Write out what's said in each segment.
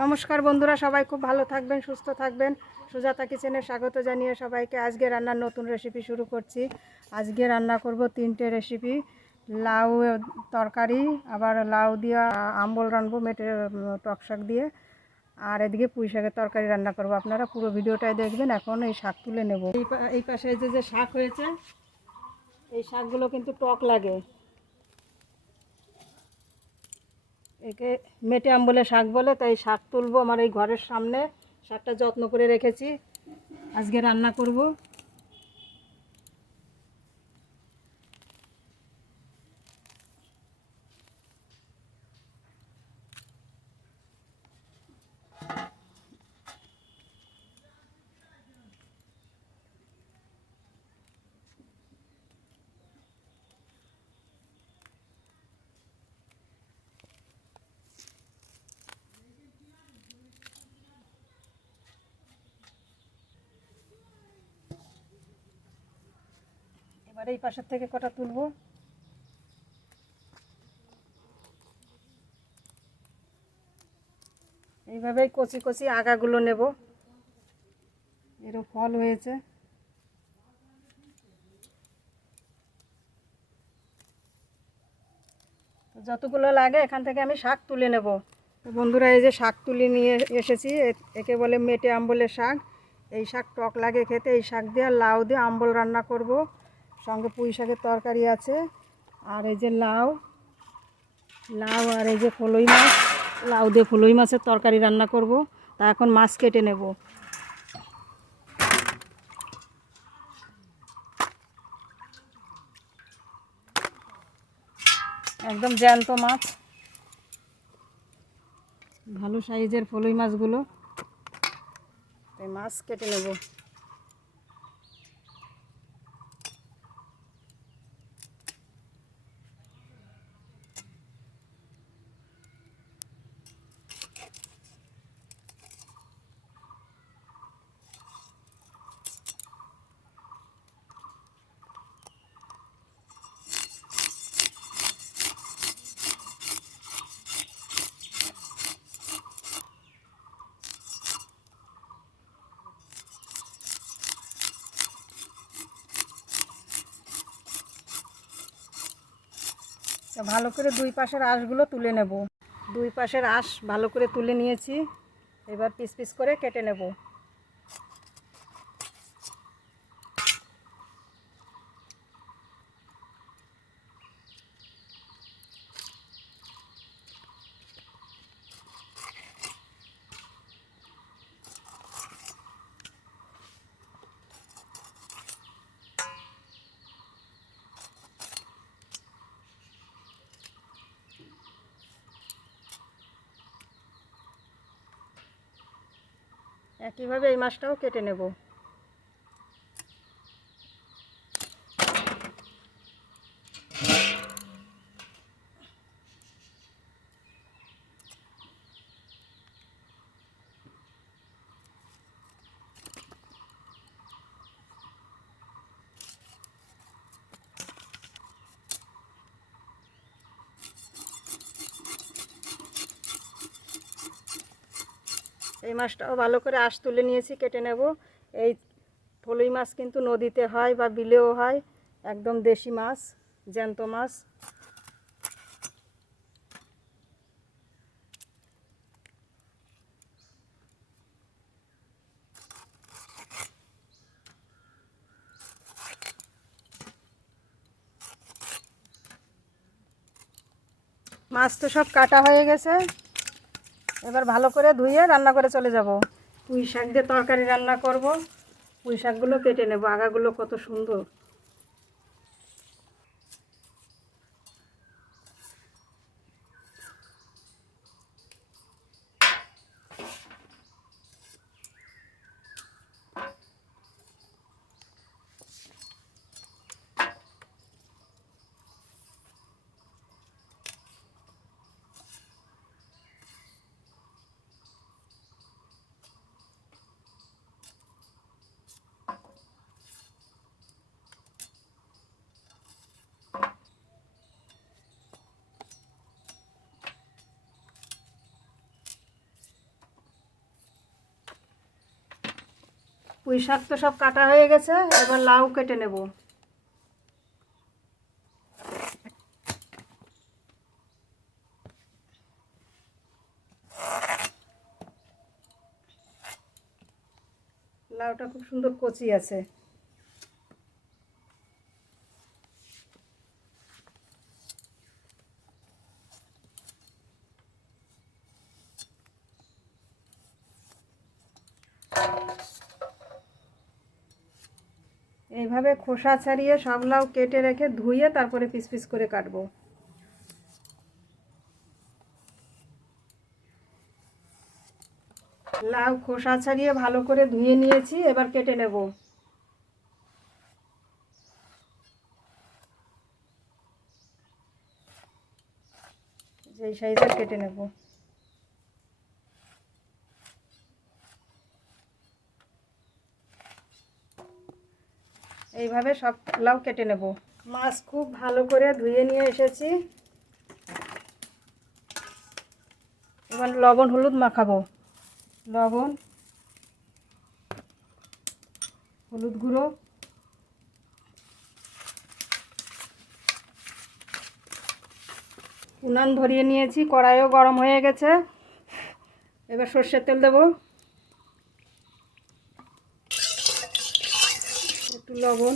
নমস্কার বন্ধুরা, সবাই খুব ভালো থাকবেন, সুস্থ থাকবেন। সুজাতা কিচেনে স্বাগত জানিয়ে সবাইকে আজকে রান্নার নতুন রেসিপি শুরু করছি। আজকে রান্না করব তিনটে রেসিপি লাউ তরকারি, আবার লাউ দিয়ে আম্বল রানবো মেটে, টক শাক দিয়ে। আর এদিকে পুঁই শাকের তরকারি রান্না করব। আপনারা পুরো ভিডিওটাই দেখবেন, এখন এই শাক তুলে নেব। এই পাশে যে যে শাক হয়েছে, এই শাকগুলো কিন্তু টক লাগে। একে মেটে আম বলে, শাক বলে, তাই শাক তুলবো আমার এই ঘরের সামনে। শাকটা যত্ন করে রেখেছি। আজকে রান্না করব। এবার এই পাশের থেকে কটা তুলবো? এইভাবেই কচি কচি আগাগুলো নেব। এরও ফল হয়েছে। যতগুলো লাগে এখান থেকে আমি শাক তুলে নেব। বন্ধুরা, এই যে শাক তুলে নিয়ে এসেছি একে বলে মেটে আম্বলের শাক। এই শাক টক লাগে খেতে, এই শাক দিয়ে লাউ দিয়ে আম্বল রান্না করব। সঙ্গে পুঁই শাকের তরকারি আছে। আর এই যে লাউ লাউ আর এই যে ফলই মাছ, লাউ দিয়ে ফলই মাছের তরকারি রান্না করব। তা এখন মাছ কেটে নেব। একদম জ্যান্ত মাছ। ভালো সাইজের ফলই মাছগুলো। তাই মাছ কেটে নেব। ভালো করে দুই পাশের আঁশগুলো তুলে নেব। দুই পাশের আঁশ ভালো করে তুলে নিয়েছি। এবার পিস পিস করে কেটে নেব। একইভাবে এই মাছটাও কেটে নেব। এই মাছটাও ভালো করে আঁশ তুলে নিয়েছি, কেটে নেব। এই ফলুই মাছ কিন্তু নদীতে হয় বা বিলেও হয়, একদম দেশি মাছ, জ্যান্ত মাছ। মাছ তো সব কাটা হয়ে গেছে। এবার ভালো করে ধুয়ে রান্না করে চলে যাব। পুঁই শাক দিয়ে তরকারি রান্না করব। পুঁই শাকগুলো কেটে নেব। আগাগুলো কত সুন্দর। পুঁই শাক তো সব কাটা হয়ে গেছে, এবার লাউ কেটে নেব। লাউটা খুব সুন্দর কচি আছে। এইভাবে খোসা ছাড়িয়ে সব লাউ কেটে রেখে ধুয়ে তারপরে পিস পিস করে কাটবো। লাউ খোসা ছাড়িয়ে ভালো করে ধুয়ে নিয়েছি, এবার কেটে নেব। যেই সাইজের কেটে নেব। এইভাবে সব লাউ কেটে নেব। মাছ খুব ভালো করে ধুয়ে নিয়ে এসেছি। এবার লবণ হলুদ মাখাবো। লবণ হলুদ গুঁড়ো। উনান ধরিয়ে নিয়েছি কড়াইও গরম হয়ে গেছে। এবার সর্ষের তেল দেবো একটু লবণ।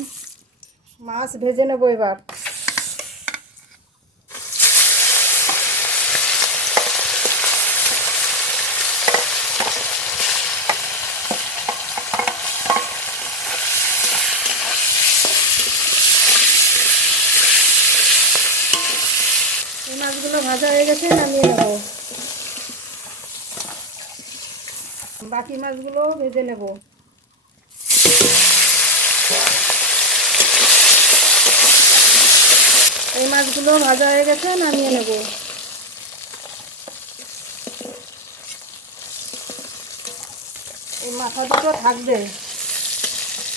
মাছ ভেজে নেব এবার। মাছগুলো ভাজা হয়ে গেছে, নামিয়ে নেব। বাকি মাছগুলো ভেজে নেব। এই মাছগুলো ভাজা হয়ে গেছে, নামিয়ে নেব। এই মাথা দুটো থাকবে।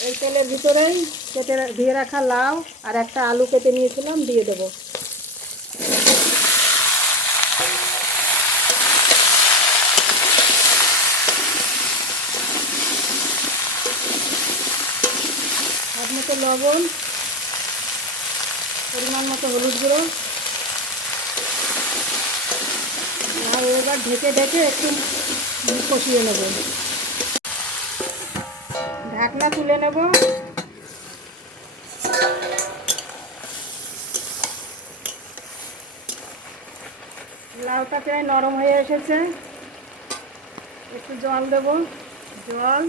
এই তেলের ভিতরেই কেটে দিয়ে রাখা লাউ আর একটা আলু কেটে নিয়েছিলাম, দিয়ে দেবো। লবণ মতো হলুদ গুঁড়ো। আর এবার ঢেকে ঢেকে একটু কষিয়ে নেব। ঢাকনা তুলে নেব। লাউটা প্রায় নরম হয়ে এসেছে। একটু জল দেব। জল।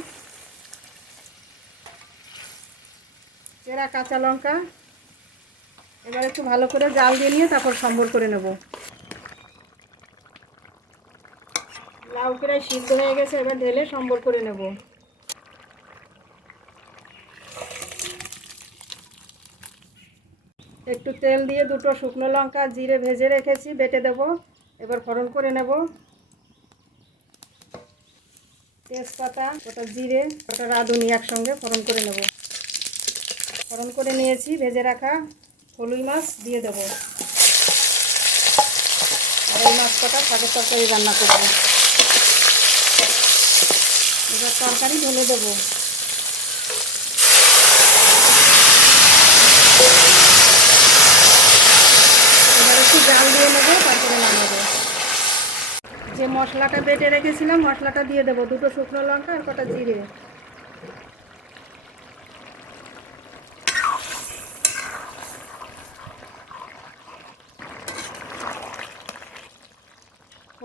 চেরা কাঁচা লঙ্কা। এবার একটু ভালো করে জাল দিয়ে নিয়ে তারপর সম্বর করে নেব। লাউ প্রায় সিদ্ধ হয়ে গেছে, এবার ঢেলে সম্বর করে নেব। একটু তেল দিয়ে দুটো শুকনো লঙ্কা জিরে ভেজে রেখেছি, বেটে দেব, এবার ফোড়ন করে নেব। তেজপাতা ওটা জিরে ওটা রাঁধুনি একসঙ্গে ফোড়ন করে নেব। ফোড়ন করে নিয়েছি, ভেজে রাখা হলুই মাছ দিয়ে দেবো। আর এই মাছ কটা? শাকের তরকারি রান্না করব। এবার তরকারি ঢেলে দেবো। একটু জাল দিয়ে নেব যে মশলাটা বেটে রেখেছিলাম, মশলাটা দিয়ে দেবো। দুটো শুকনো লঙ্কা আর কটা জিরে।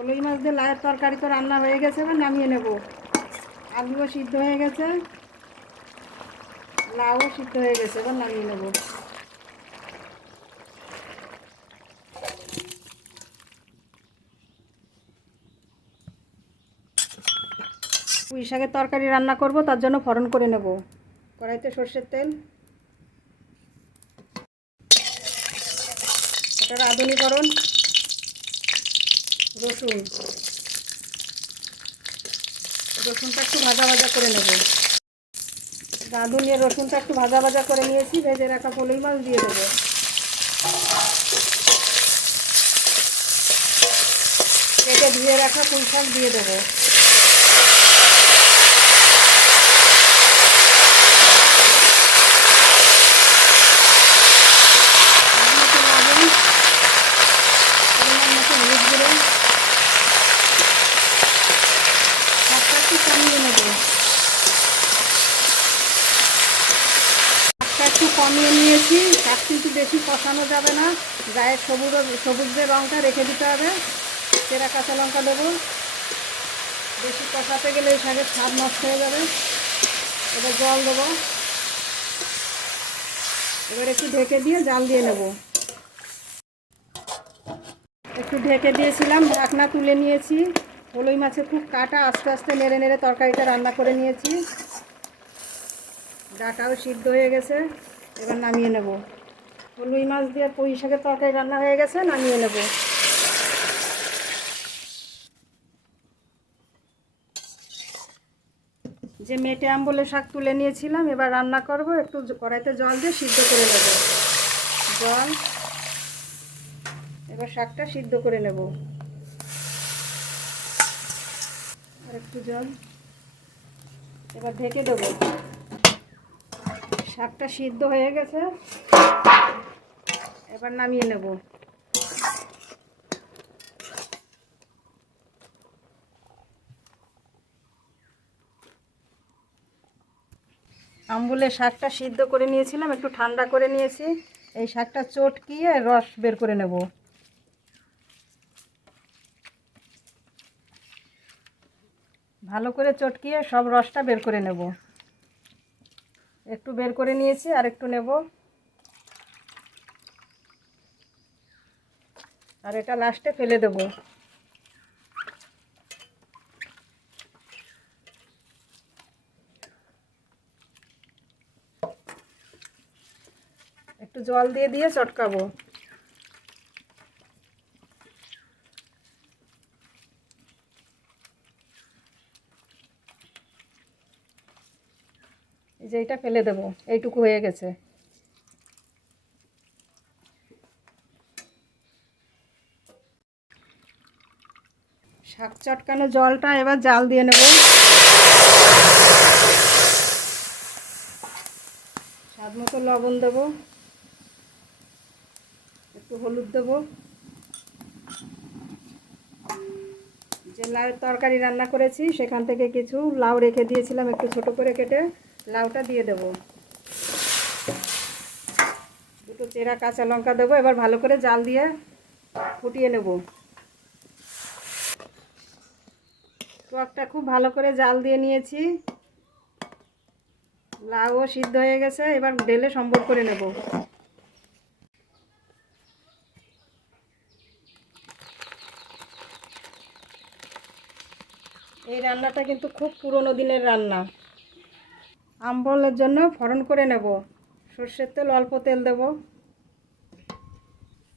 কলই মাছ দিয়ে লায়ের তরকারি তো রান্না হয়ে গেছে, এবার নামিয়ে নেব। আলুও সিদ্ধ হয়ে গেছে, লাউও সিদ্ধ হয়ে গেছে, এবার নামিয়ে নেব। পুঁই শাকের তরকারি রান্না করব, তার জন্য ফোড়ন করে নেব। কড়াইতে সর্ষের তেল। এটা রাঁধুনিকরণ। রসুন। রসুনটা একটু ভাজা ভাজা করে নেব। নিয়ে রসুনটা একটু ভাজা ভাজা করে নিয়েছি, ভেজে রাখা পলই মাছ দিয়ে দেবো। কেটে ধুয়ে রাখা পুঁই শাক দিয়ে দেবো। বেশি কষানো যাবে না। গায়ের সবুজ সবুজ যে রঙটা রেখে দিতে হবে। সেরা কাঁচা লঙ্কা দেবো। বেশি কষাতে গেলে এই শাকের স্বাদ নষ্ট হয়ে যাবে। এবার জল দেবো। এবার একটু ঢেকে দিয়ে জাল দিয়ে নেব। একটু ঢেকে দিয়েছিলাম, ঢাকনা তুলে নিয়েছি। কলই মাছে খুব কাটা, আস্তে আস্তে নেড়ে নেড়ে তরকারিটা রান্না করে নিয়েছি। ডাটাও সিদ্ধ হয়ে গেছে। এবার নামিয়ে নেব। রুই মাছ দিয়ে পুঁই শাকের তরকারি রান্না হয়ে গেছে, নামিয়ে নেব। যে মেটে আম্বলে শাক তুলে নিয়েছিলাম, এবার রান্না করব, একটু কড়াইতে জল দিয়ে সিদ্ধ করে নেব। জল, এবার শাকটা সিদ্ধ করে নেব। আর একটু জল, এবার ঢেকে দেবো। শাকটা সিদ্ধ হয়ে গেছে। এবার নামিয়ে নেব। আম্বুলের শাকটা সিদ্ধ করে নিয়েছিলাম, একটু ঠান্ডা করে নিয়েছি। এই শাকটা চটকিয়ে রস বের করে নেব। ভালো করে চটকিয়ে সব রসটা বের করে নেব। একটু বের করে নিয়েছি আর একটু নেব। আর এটা লাস্টে ফেলে দেব। একটু জল দিয়ে দিয়ে চটকাবো। এই যে এইটা ফেলে দেবো, এইটুকু হয়ে গেছে। শাক চটকানো জলটা এবার জাল দিয়ে নেব। স্বাদ মতো লবণ দেবো। একটু হলুদ দেবো। যে লাউয়ের তরকারি রান্না করেছি, সেখান থেকে কিছু লাউ রেখে দিয়েছিলাম একটু ছোট করে কেটে, লাউটা দিয়ে দেব। দুটো চেরা কাঁচা লঙ্কা দেবো, এবার ভালো করে জাল দিয়ে ফুটিয়ে নেব। টকটা খুব ভালো করে জাল দিয়ে নিয়েছি। লাউও সিদ্ধ হয়ে গেছে, এবার ঢেলে সম্বর করে নেব। এই রান্নাটা কিন্তু খুব পুরনো দিনের রান্না। আম্বলের জন্য ফড়ন করে নেব। সর্ষের তেল অল্প তেল দেব।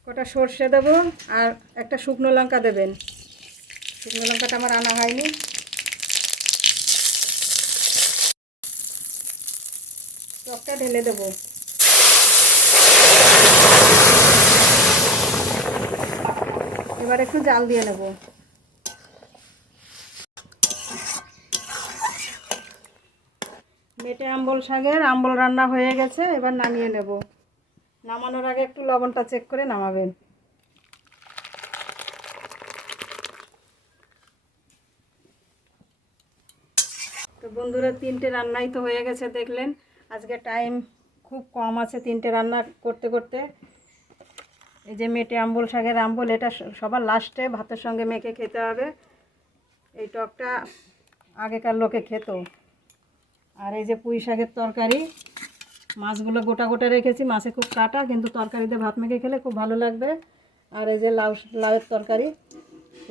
কটা সর্ষে দেব আর একটা শুকনো লঙ্কা দেবেন। শুকনো লঙ্কাটা আমার আনা হয়নি। টকটা ঢেলে দেবো। এবার একটু জাল দিয়ে নেব। মেটে আম্বল শাকের আম্বল রান্না হয়ে গেছে, এবার নামিয়ে নেব। নামানোর আগে একটু লবণটা চেক করে নামাবেন। তো বন্ধুরা, তিনটে রান্নাই তো হয়ে গেছে, দেখলেন। আজকে টাইম খুব কম আছে তিনটে রান্না করতে করতে। এই যে মেটে আম্বল, শাকের আম্বল, এটা সবার লাস্টে ভাতের সঙ্গে মেখে খেতে হবে। এই টকটা আগেকার লোকে খেত। আর এই যে পুঁই শাকের তরকারি, মাছগুলো গোটা গোটা রেখেছি, মাছে খুব কাটা, কিন্তু তরকারিতে ভাত মেখে খেলে খুব ভালো লাগবে। আর এই যে লাউ, লাউয়ের তরকারি,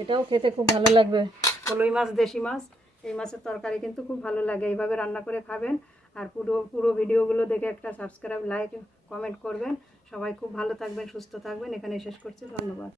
এটাও খেতে খুব ভালো লাগবে। কলই মাছ, দেশি মাছ, এই মাছের তরকারি কিন্তু খুব ভালো লাগে। এইভাবে রান্না করে খাবেন। আর পুরো পুরো ভিডিওগুলো দেখে একটা সাবস্ক্রাইব লাইক কমেন্ট করবেন। সবাই খুব ভালো থাকবেন, সুস্থ থাকবেন। এখানে শেষ করছি। ধন্যবাদ।